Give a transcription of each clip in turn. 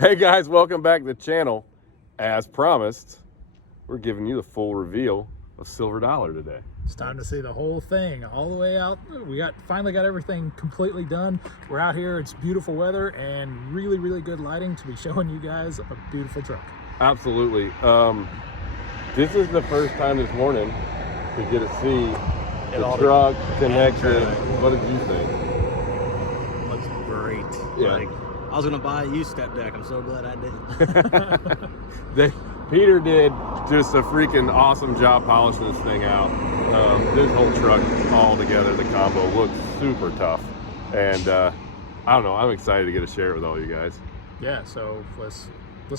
Hey guys, welcome back to the channel. As promised, we're giving you the full reveal of Silver Dollar today. It's time to see the whole thing all the way out. We finally got everything completely done. We're out here, it's beautiful weather and really good lighting to be showing you guys a beautiful truck. Absolutely. This is the first time this morning to get to see the truck, connection. What did you think? Looks great. Yeah. Like, I was gonna buy a used step deck. I'm so glad I didn't. Peter did just a freaking awesome job polishing this thing out. This whole truck all together, the combo looks super tough. And I don't know, I'm excited to get to share it with all you guys. Yeah, so let's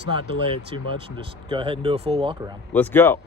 not delay it too much and just go ahead and do a full walk around. Let's go.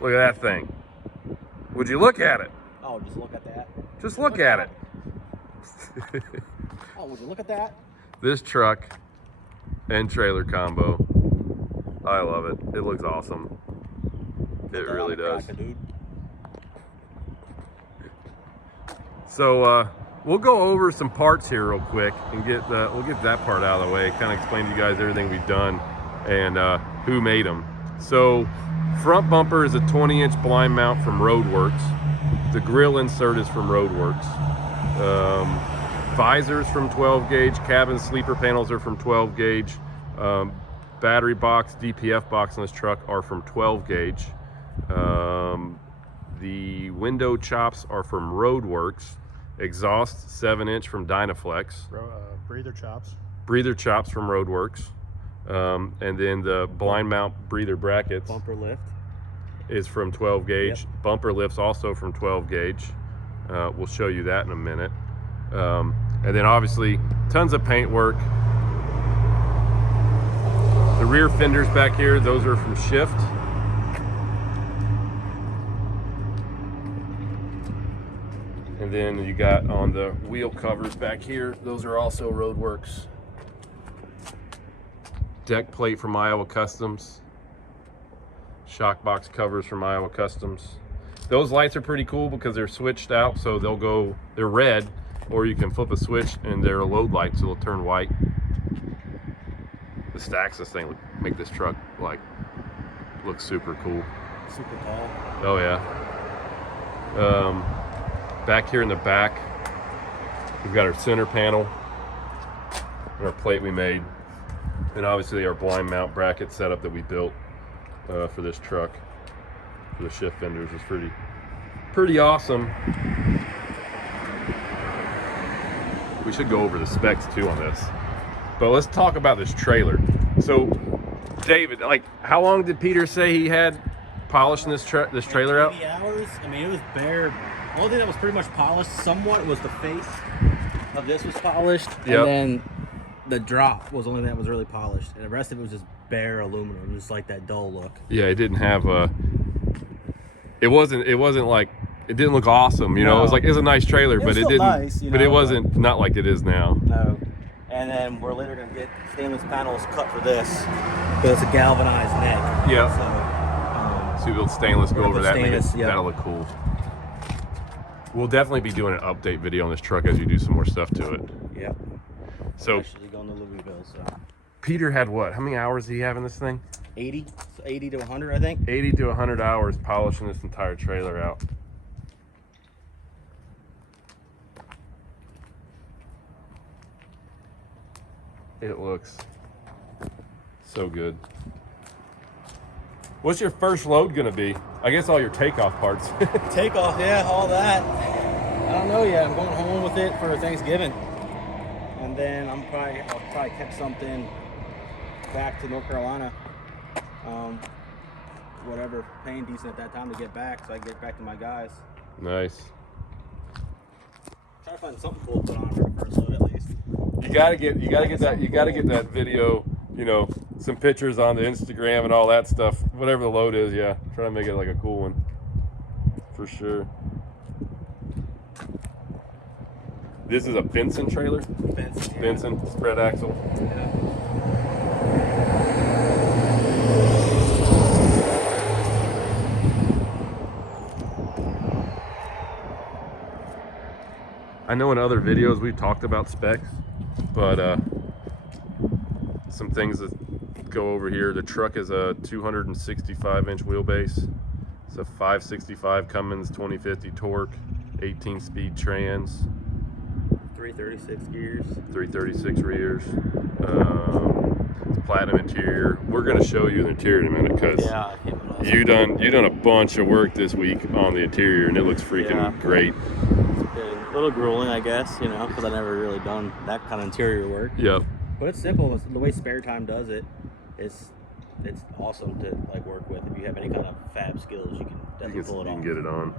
Look at that thing. Would you look at it? Oh, just look at that. Just look at it. Oh, would you look at that? This truck and trailer combo, I love it. It looks awesome. It really does. Dude. So we'll go over some parts here real quick and we'll get that part out of the way. Kind of explain to you guys everything we've done and who made them. So front bumper is a 20-inch blind mount from Roadworks. The grill insert is from Roadworks. Visors from 12 gauge. Cabin sleeper panels are from 12 gauge. Battery box, DPF box on this truck are from 12 gauge. The window chops are from Roadworks. Exhaust 7-inch from Dynaflex. Breather chops. Breather chops from Roadworks. And then the blind mount breather brackets Bumper lift is from 12 gauge. Yep. Bumper lifts also from 12 gauge. We'll show you that in a minute. And then obviously tons of paint work. The rear fenders back here, those are from Shift. And then you got on the wheel covers back here, those are also Roadworks. Deck plate from Iowa Customs. Shock box covers from Iowa Customs. Those lights are pretty cool because they're switched out, so they're red, or you can flip a switch and they're a load light, so they'll turn white. The stacks this thing make this truck look super cool. super tall. Oh yeah. Back here in the back, we've got our center panel and our plate we made, and obviously our blind mount bracket setup that we built for this truck for the shift fenders is pretty awesome. We should go over the specs too on this, but let's talk about this trailer. So David, like, how long did Peter say he had polishing this trailer out? 80 hours. I mean, it was bare. The only thing that was pretty much polished somewhat was the face of this was polished, Yep. and then the drop was the only thing that was really polished, and the rest of it was just bare aluminum, just like that dull look. Yeah, it didn't have a. It wasn't like, it didn't look awesome, you know. No. It was like, it was a nice trailer, It but was it still didn't. nice, you but it know, wasn't not like it is now. No. And then we're later gonna get stainless panels cut for this, because it's a galvanized neck. Yeah. So, So we built stainless, go We'll over put that, make it, stainless, yeah. that'll look cool. We'll definitely be doing an update video on this truck as you do some more stuff to it. Yep. So Actually going to Louisville, so Peter had what? How many hours did he have in this thing? 80, so 80 to 100, I think. 80 to 100 hours polishing this entire trailer out. It looks so good. What's your first load gonna be? I guess all your takeoff parts. Takeoff, yeah, all that. I don't know yet. I'm going home with it for Thanksgiving, and then I'll probably catch something back to North Carolina. Whatever, paying decent at that time to get back, so I can get back to my guys. Nice. Try to find something cool to put on for the first load at least. You gotta get that video, you know, some pictures on the Instagram and all that stuff. Whatever the load is, yeah. Try to make it like a cool one. For sure. This is a Benson trailer? Benson, yeah. Benson spread axle. Yeah. I know in other videos we've talked about specs, but some things that go over here. The truck is a 265-inch wheelbase. It's a 565 Cummins 2050 torque, 18-speed trans, 336 gears. 336 rears. It's platinum interior. We're gonna show you the interior in a minute because Yeah, I can't believe you done a bunch of work this week on the interior, and it looks freaking Yeah. great. a little grueling, I guess, you know, because I've never really done that kind of interior work. Yep. But it's simple. It's the way Spare Time does it. It's awesome to like work with. If you have any kind of fab skills, you can definitely pull it You off. can get it on.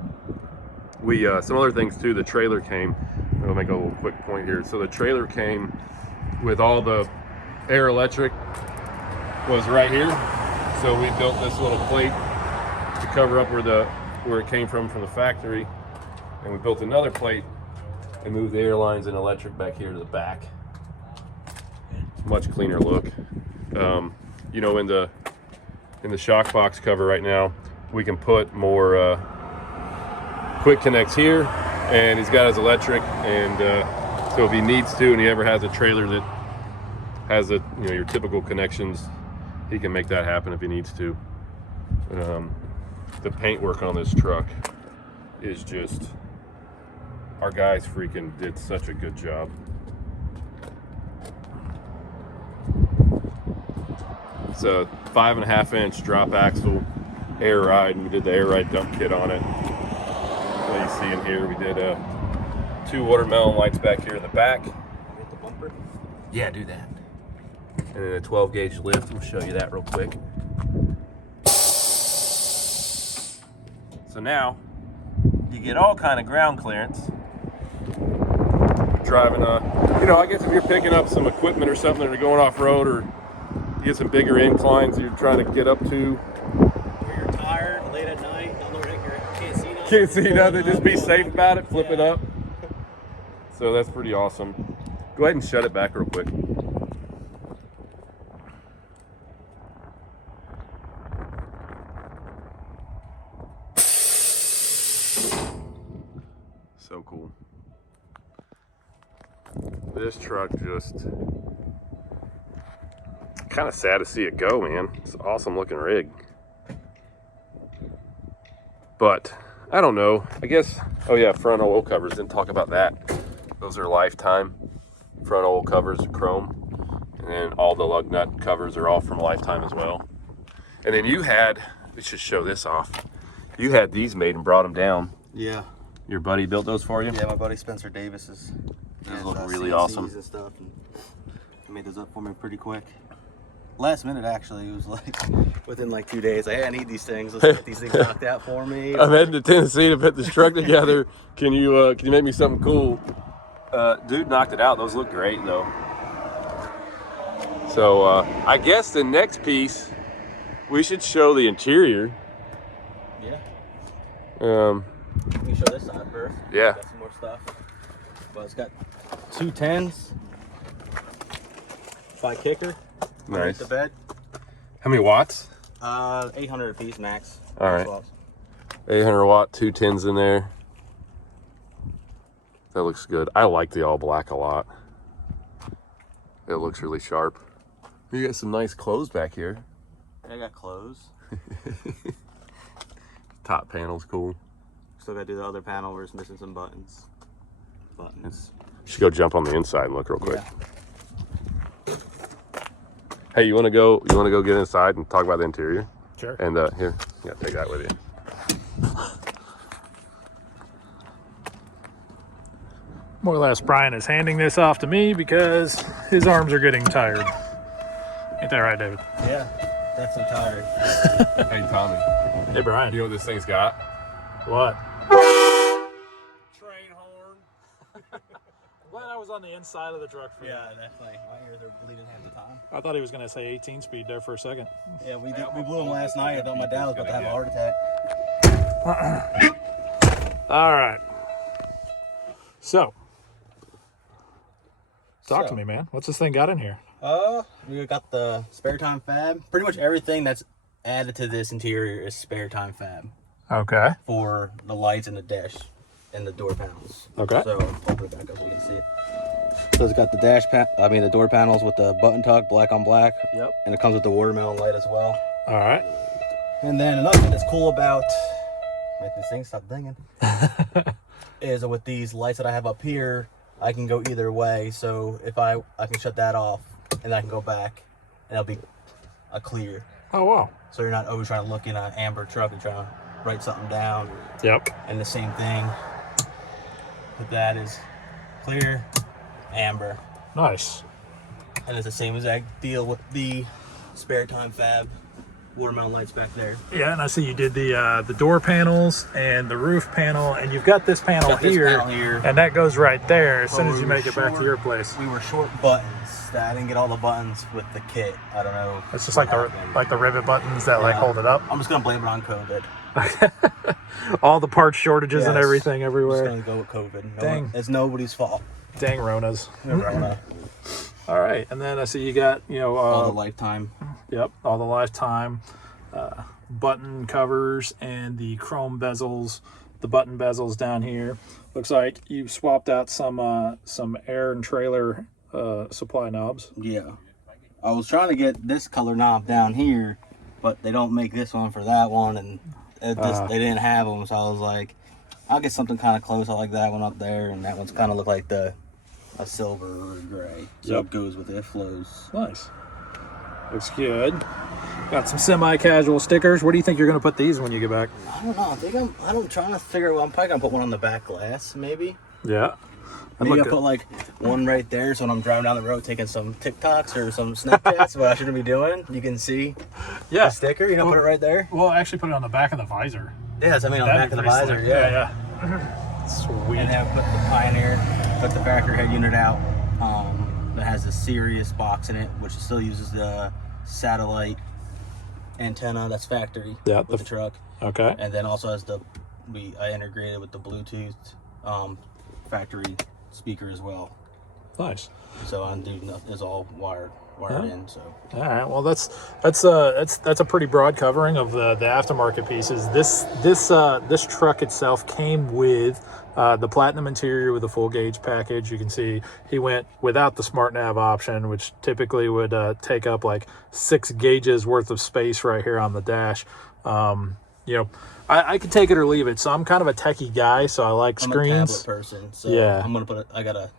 We some other things too. The trailer came. I'll make a little quick point here. So the trailer came with all the air electric was right here. So we built this little plate to cover up where it came from the factory, and we built another plate and moved the air lines and electric back here to the back. Much cleaner look. You know, in the shock box cover right now, we can put more quick connects here, and he's got his electric, and so if he needs to, and he ever has a trailer that has your typical connections, he can make that happen if he needs to. The paint work on this truck is just, our guys freaking did such a good job. It's a 5.5-inch drop axle air ride, and we did the air ride dump kit on it. What you see in here, we did 2 watermelon lights back here in the back. Get the bumper. Yeah, do that. And then a 12 gauge lift. We'll show you that real quick. So now you get all kind of ground clearance. Driving I guess if you're picking up some equipment or something that are going off road, or you get some bigger inclines you're trying to get up to. Or you're tired, late at night, don't know where you can't see nothing. Can't see nothing, just be safe about it, flip it up. So that's pretty awesome. Go ahead and shut it back real quick. So cool. This truck just kind of sad to see it go, man. It's an awesome looking rig. But I don't know. I guess, oh yeah, front oil covers. Didn't talk about that. Those are lifetime. Front oil covers are chrome. And then all the lug nut covers are all from Lifetime as well. And then you had, we should show this off. You had these made and brought them down. Yeah. Your buddy built those for you? Yeah, my buddy Spencer Davis Those look really CNCs awesome. and stuff, and he made those up for me pretty quick. Last minute, actually. It was like within like 2 days. Hey, I need these things. Let's get these things knocked out for me. I'm heading to Tennessee to put this truck together. Can you make me something cool? Dude knocked it out. Those look great though. So I guess the next piece, we should show the interior. Yeah. Um, We can show this side first. Yeah. Got some more stuff. Well, it's got 2 10s. 5 kicker. Nice. The bed. How many watts? 800 a piece max. All right. Swaps. 800 watt, 2 10s in there. That looks good. I like the all black a lot. It looks really sharp. You got some nice clothes back here. I got clothes. Top panel's cool. Still gotta do the other panel where it's missing some buttons. Should go jump on the inside and look real quick. Yeah. Hey, you wanna go get inside and talk about the interior? Sure. And here, yeah, take that with you. More or less, Brian is handing this off to me because his arms are getting tired. Ain't that right, David? Yeah. That's so tired. Hey, Tommy. Hey, Brian. You know what this thing's got? What? Train horn. I'm glad I was on the inside of the truck for Yeah, definitely. My ears are bleeding half the time. that. I thought he was going to say 18 speed there for a second. Yeah, we blew him last night. I thought my dad was about to have a heart attack. All right. So, talk to me, man. What's this thing got in here? We got the spare time fab. Pretty much everything that's added to this interior is spare time fab Okay. for the lights and the dash and the door panels. Okay. So open it back up so you can see it. So it's got the the door panels with the button tuck, black on black. Yep. And it comes with the watermelon light as well. All right. And then another thing that's cool about, make this thing stop dinging, is with these lights that I have up here, I can go either way. So if I can shut that off and I can go back and it'll be a clear. Oh, wow. So you're not always trying to look in an amber truck and trying to write something down. Yep. And the same thing with that is clear, amber. Nice. And it's the same exact deal with the spare time fab watermelon lights back there. Yeah, and I see you did the door panels and the roof panel, and you've got this panel, Got this here, panel here. and that goes right there as soon Oh, as you we were make it back to short. your place. We were short buttons. I didn't get all the buttons with the kit. I don't know. It's just what like happened. the rivet buttons that like Yeah. hold it up. I'm just gonna blame it on COVID. All the part shortages and Yes. everything I'm everywhere. just gonna go with COVID. Dang. It's nobody's fault. Dang Ronas. Rona. All right, and then I see you got All the lifetime. yep, all the Lifetime button covers and the chrome bezels, the button bezels down here. Looks like you've swapped out some air and trailer supply knobs. Yeah. I was trying to get this color knob down here, but they don't make this one for that one, and they didn't have them. So I was like, I'll get something kind of close. I like that one up there, and that one's kind of look like a silver or gray. So Yep. it goes with it. It flows. Nice. Looks good. Got some semi-casual stickers. Where do you think you're going to put these when you get back? I don't know. I'm trying to figure out. I'm probably gonna put one on the back glass, maybe. Yeah. Maybe I'll put like one right there, so when I'm driving down the road taking some TikToks or some Snapchats, what I shouldn't be doing, you can see yeah. the sticker. You know, put it right there. Well, actually put it on the back of the visor. Yes, I mean on the back That'd of be the pretty visor. slick. Yeah. Yeah. Sweet. And then put the Pioneer, put the Backer head unit out. That has a Sirius box in it, which still uses the satellite antenna. That's factory. Yeah, with the truck. Okay. And then also has I integrated with the Bluetooth factory speaker as well. Nice. So Is all wired in. So all right. Well, that's a pretty broad covering of the aftermarket pieces. This truck itself came with the platinum interior with a full gauge package. You can see he went without the smart nav option, which typically would take up like 6 gauges worth of space right here on the dash. you know, I could take it or leave it. So I'm kind of a techie guy, so I like I'm screens. a tablet person, so Yeah. I'm gonna put I got a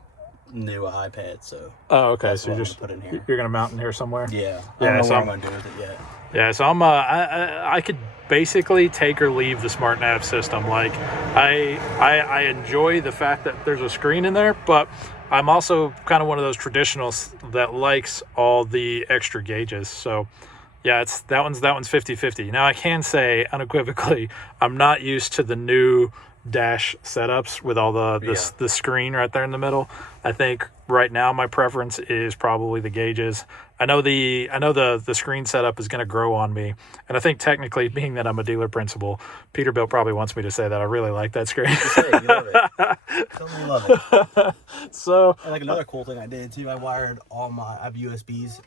new iPad, so Oh, okay. that's So what you're I'm just gonna put in here. you're gonna mount in here somewhere. Yeah, I Yeah, don't know so what I'm gonna do with it yet. Yeah, so I'm I could basically take or leave the smart nav system. Like I enjoy the fact that there's a screen in there, but I'm also kind of one of those traditionals that likes all the extra gauges. So yeah, it's that one's 50-50. Now I can say unequivocally I'm not used to the new dash setups with all the screen right there in the middle. I think right now my preference is probably the gauges. I know the screen setup is going to grow on me, and I think technically, being that I'm a dealer principal, Peterbilt probably wants me to say that I really like that screen. You love it. Totally love it. So And like another cool thing I did too, I have USBs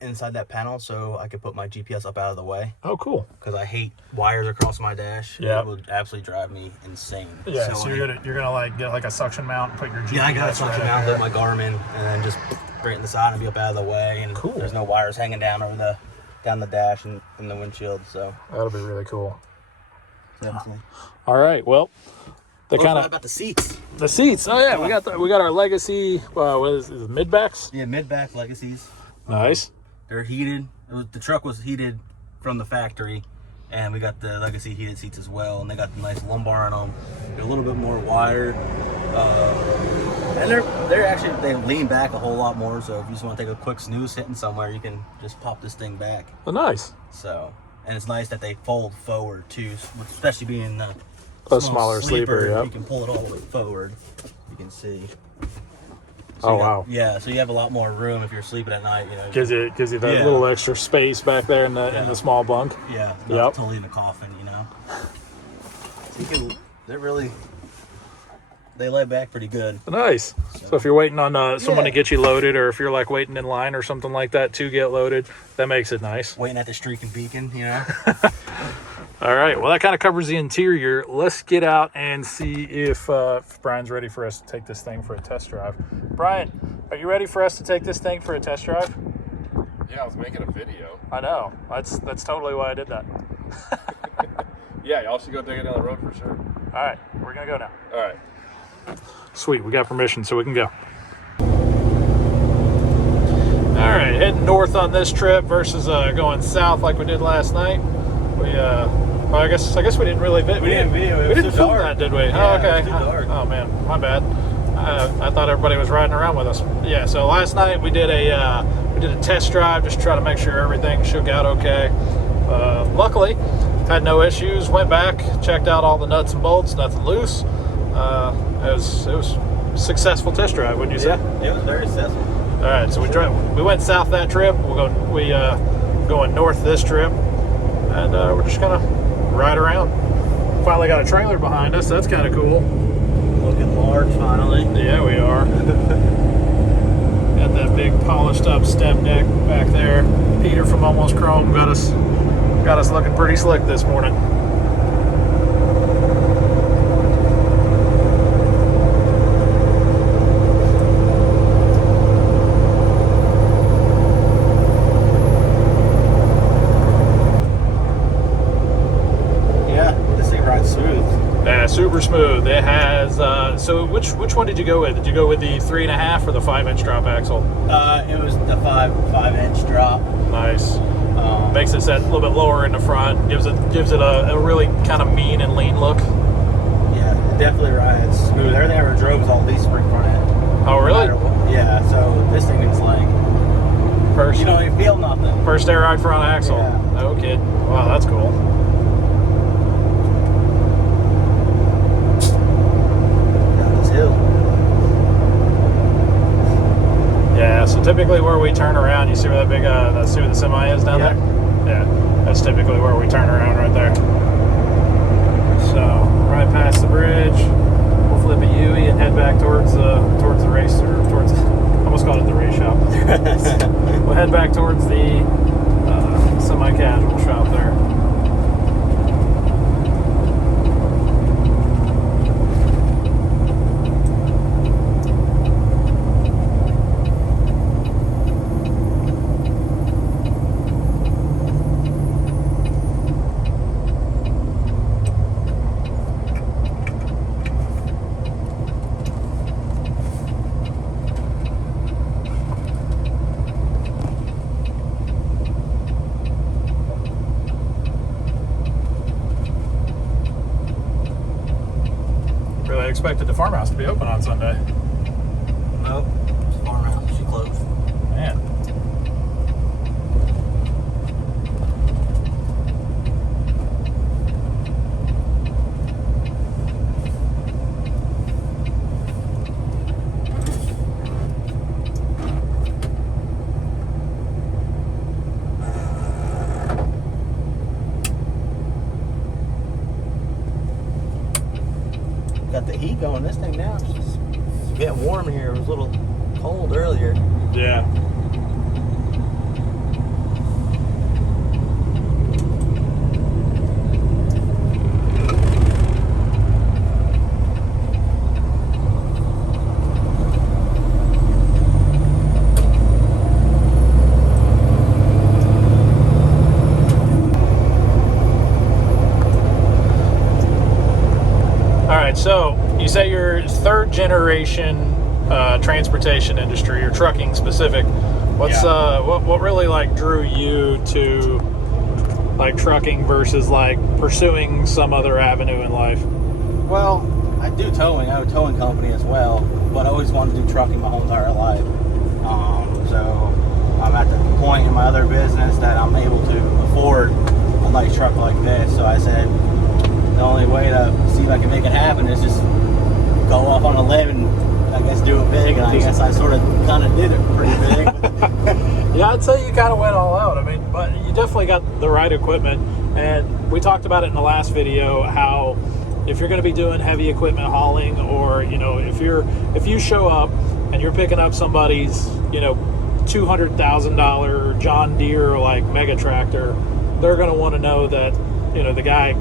inside that panel so I could put my GPS up out of the way, oh cool. because I hate wires across my dash. Yeah. It would absolutely drive me insane. Yeah, so you're gonna like get like a suction mount and put your GPS. Yeah, I got a suction right mount there. with my Garmin, and then just right in the side and be up out of the way. And Cool. there's no wires hanging down down the dash and in the windshield. So That'll be really cool. definitely. All right, well, the What kind of about the seats? the seats. Oh yeah, we got our Legacy. What is it, mid backs? Yeah, mid-back Legacies. Nice. They're heated. The truck was heated from the factory, and we got the Legacy heated seats as well. And they got the nice lumbar in them. They're a little bit more wired, and they lean back a whole lot more. So if you just want to take a quick snooze hitting somewhere, you can just pop this thing back. Oh, nice. So, and it's nice that they fold forward too, especially being A smaller sleeper, yep. You can pull it all the way forward. You can see. Oh wow. Yeah, so you have a lot more room if you're sleeping at night. You know. Gives you that Yeah. little extra space back there in the small bunk. Yeah, Yep. not totally in the coffin, you know. So they lay back pretty good. Nice. So if you're waiting on someone to Yeah. get you loaded, or if you're like waiting in line or something like that to get loaded, that makes it nice. Waiting at the streak and beacon, you know. All right. Well, that kind of covers the interior. Let's get out and see if Brian's ready for us to take this thing for a test drive. Brian, are you ready for us to take this thing for a test drive? Yeah, I was making a video. I know. That's totally why I did that. Yeah, y'all should go take it down the road for sure. All right. We're going to go now. All right. Sweet. We got permission, so we can go. All right. Heading north on this trip versus going south like we did last night. Well, I guess we didn't really we didn't film that, did we? Yeah, oh, okay. it was too dark. Oh man, my bad. I thought everybody was riding around with us. Yeah. So last night we did a test drive, just try to make sure everything shook out okay. Luckily, had no issues. Went back, checked out all the nuts and bolts, nothing loose. It was a successful test drive, wouldn't you say? Yeah, it was very successful. All right. So we went south that trip. We going north this trip. And we're just gonna ride around. Finally got a trailer behind us. That's kind of cool. Looking large, finally. Yeah, we are. Got that big polished up step deck back there. Peter from Almost Chrome got us looking pretty slick this morning. Super smooth. It has so which one did you go with? Did you go with the 3.5 or the 5-inch drop axle? It was the 5-inch drop. Nice. Makes it set a little bit lower in the front. Gives it a really kind of mean and lean look. Yeah, it definitely rides smooth. Everything I ever drove was all leaf spring front end. Oh really? Yeah. So this thing is like First, you feel nothing. First air ride front axle. Yeah. No kid. Wow, that's cool. Yeah, so typically where we turn around, you see where that big, see where the semi is down there? Yeah, that's typically where we turn around right there. So, right past the bridge, we'll flip a U-ey and head back towards the race, or towards, I almost called it the race shop. We'll head back towards the semi-casual shop there. expected the farmhouse to be open on Sunday. Nope. Farmhouse, she closed. Man. Got the heat going. This thing now. It's getting warm here. It was a little cold earlier. Yeah. All right, so you say you're third generation transportation industry or trucking specific. What's what really like drew you to like trucking versus like pursuing some other avenue in life? Well, I do towing. I have a towing company as well, but I always wanted to do trucking my whole entire life. So I'm at the point in my other business that I'm able to afford a nice truck like this. So I said the only way to see if I can make it happen is just go off on a limb and I guess do it big. And I guess I sort of kind of did it pretty big. Yeah, I'd say you kind of went all out. I mean, but you definitely got the right equipment. And we talked about it in the last video, how if you're going to be doing heavy equipment hauling, or, you know, if you show up and you're picking up somebody's, you know, $200,000 John Deere like mega tractor, they're going to want to know that, you know, the guy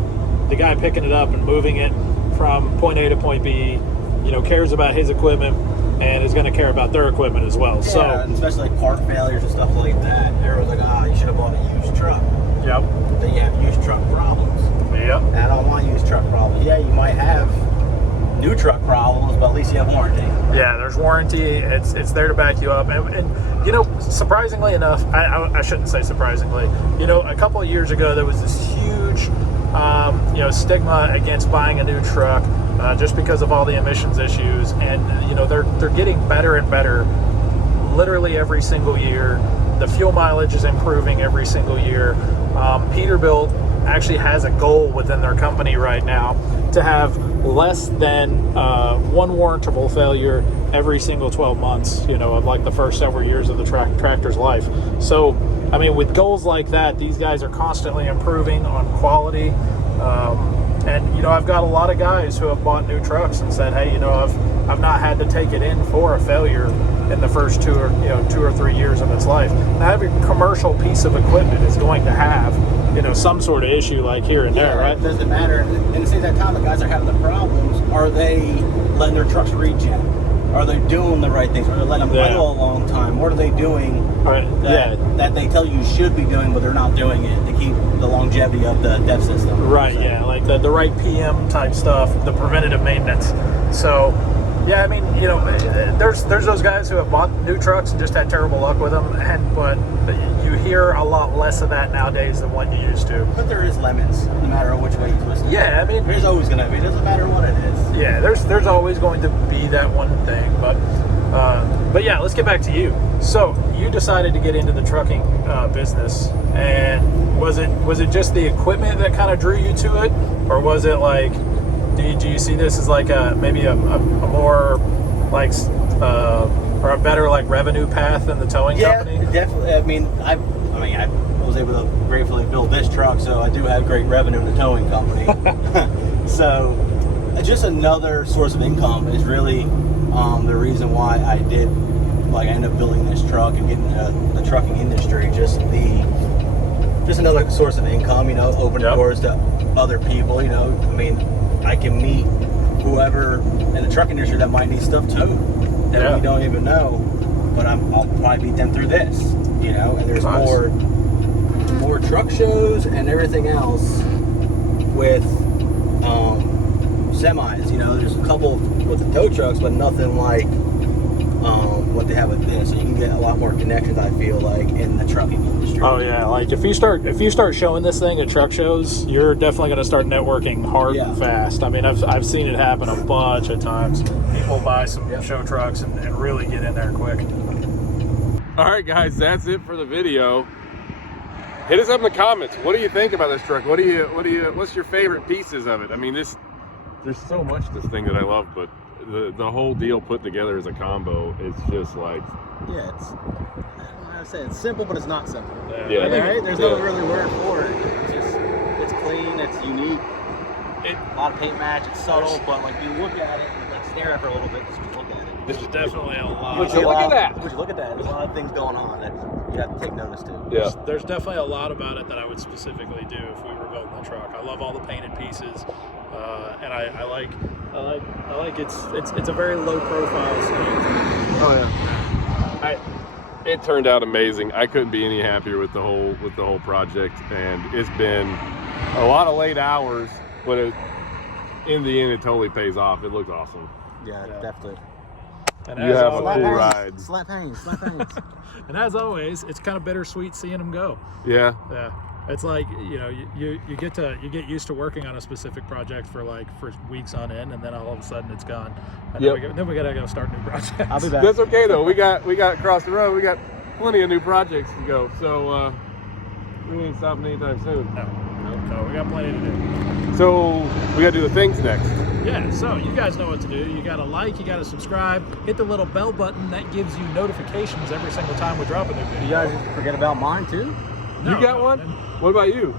picking it up and moving it from point A to point B, you know, cares about his equipment and is going to care about their equipment as well. Yeah, So, and especially like part failures and stuff like that. Everyone's like, you should have bought a used truck. yep, Then you have used truck problems. yep. And I don't want used truck problems. Yeah, you might have new truck problems, but at least you have warranty. Yeah, there's warranty. It's there to back you up. And you know, surprisingly enough, I shouldn't say surprisingly. You know, a couple of years ago, there was this huge, you know, stigma against buying a new truck just because of all the emissions issues. And you know, they're getting better and better, literally every single year. The fuel mileage is improving every single year. Peterbilt actually has a goal within their company right now to have less than one warrantable failure every single 12 months, you know, of like the first several years of the tractor's life. So, I mean, with goals like that, these guys are constantly improving on quality. And, you know, I've got a lot of guys who have bought new trucks and said, hey, you know, I've not had to take it in for a failure in the first 2 or 3 years of its life. Now, every commercial piece of equipment is going to have, you know, some sort of issue like here and there, right? It doesn't matter. And at the same time, the guys are having the problems. Are they letting their trucks regen? Are they doing the right things? Are they letting them idle a long time? What are they doing that they tell you should be doing, but they're not doing it to keep the longevity of the DEF system? Right, yeah, like the right PM type stuff, the preventative maintenance. So, yeah, I mean, you know, there's those guys who have bought new trucks and just had terrible luck with them, but you hear a lot less of that nowadays than what you used to. But there is limits, no matter which way you twist it. Yeah, I mean, there's always going to be. It doesn't matter what it is. Yeah, there's always going to be that one thing, but yeah, let's get back to you. So you decided to get into the trucking business, and was it just the equipment that kind of drew you to it, or was it like, do you see this as like maybe a more like or a better like revenue path than the towing company? Yeah, definitely. I mean, I was able to gratefully build this truck, so I do have great revenue in the towing company. So just another source of income is really the reason why I ended up building this truck and getting the trucking industry. Just another source of income, you know, opening doors to other people. You know, I mean, I can meet whoever in the truck industry that might need stuff towed that we don't even know, but I'll probably meet them through this, you know. And there's more truck shows and everything else with semis. You know, there's a couple with the tow trucks, but nothing like what they have with this. So you can get a lot more connections, I feel like, in the trucking industry. Oh yeah, like if you start showing this thing at truck shows, you're definitely going to start networking hard and fast. I mean, I've seen it happen a bunch of times. People buy some show trucks and really get in there quick. All right, guys, that's it for the video. Hit us up in the comments. What do you think about this truck? What's your favorite pieces of it? I mean, there's so much to this thing that I love, but the whole deal put together as a combo, it's just like, Yeah, I don't know how to say it. It's simple, but it's not simple. Yeah. Right? There's no really word for it. It's clean, it's unique. A lot of paint match, it's subtle, but like you look at it, like stare at it for a little bit, just look at it. This is definitely a lot. Would you look at that? Would you look at that? There's a lot of things going on that you have to take notice to. yeah. There's definitely a lot about it that I would specifically do if we were building the truck. I love all the painted pieces, and I like it's a very low profile thing. Oh yeah. It turned out amazing. I couldn't be any happier with the whole project, and it's been a lot of late hours, but in the end, it totally pays off. It looks awesome. Yeah, definitely. And You have a always, cool ride. Slap hands. and as always, it's kind of bittersweet seeing them go. Yeah. Yeah, it's like you get used to working on a specific project for weeks on end, and then all of a sudden it's gone. And then we gotta go start new projects. I'll be back. That's okay though. We got across the road. We got plenty of new projects to go. So we ain't stopping anytime soon. No, we got plenty to do. So we got to do the things next. Yeah, so you guys know what to do. You gotta like, you gotta subscribe, hit the little bell button that gives you notifications every single time we drop a new video. You guys forget about mine too? No, You got one? What about you?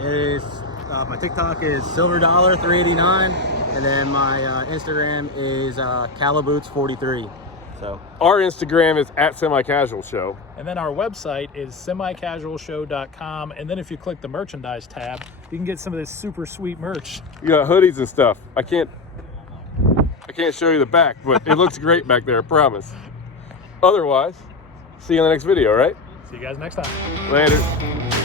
Is my TikTok is silverdollar389, and then my Instagram is calaboots43. So Our Instagram is @semicasualshow. And then our website is semicasualshow.com. And then if you click the merchandise tab, you can get some of this super sweet merch. You got hoodies and stuff. I can't show you the back, but it looks great back there, I promise. Otherwise, see you in the next video, all right? See you guys next time. Later.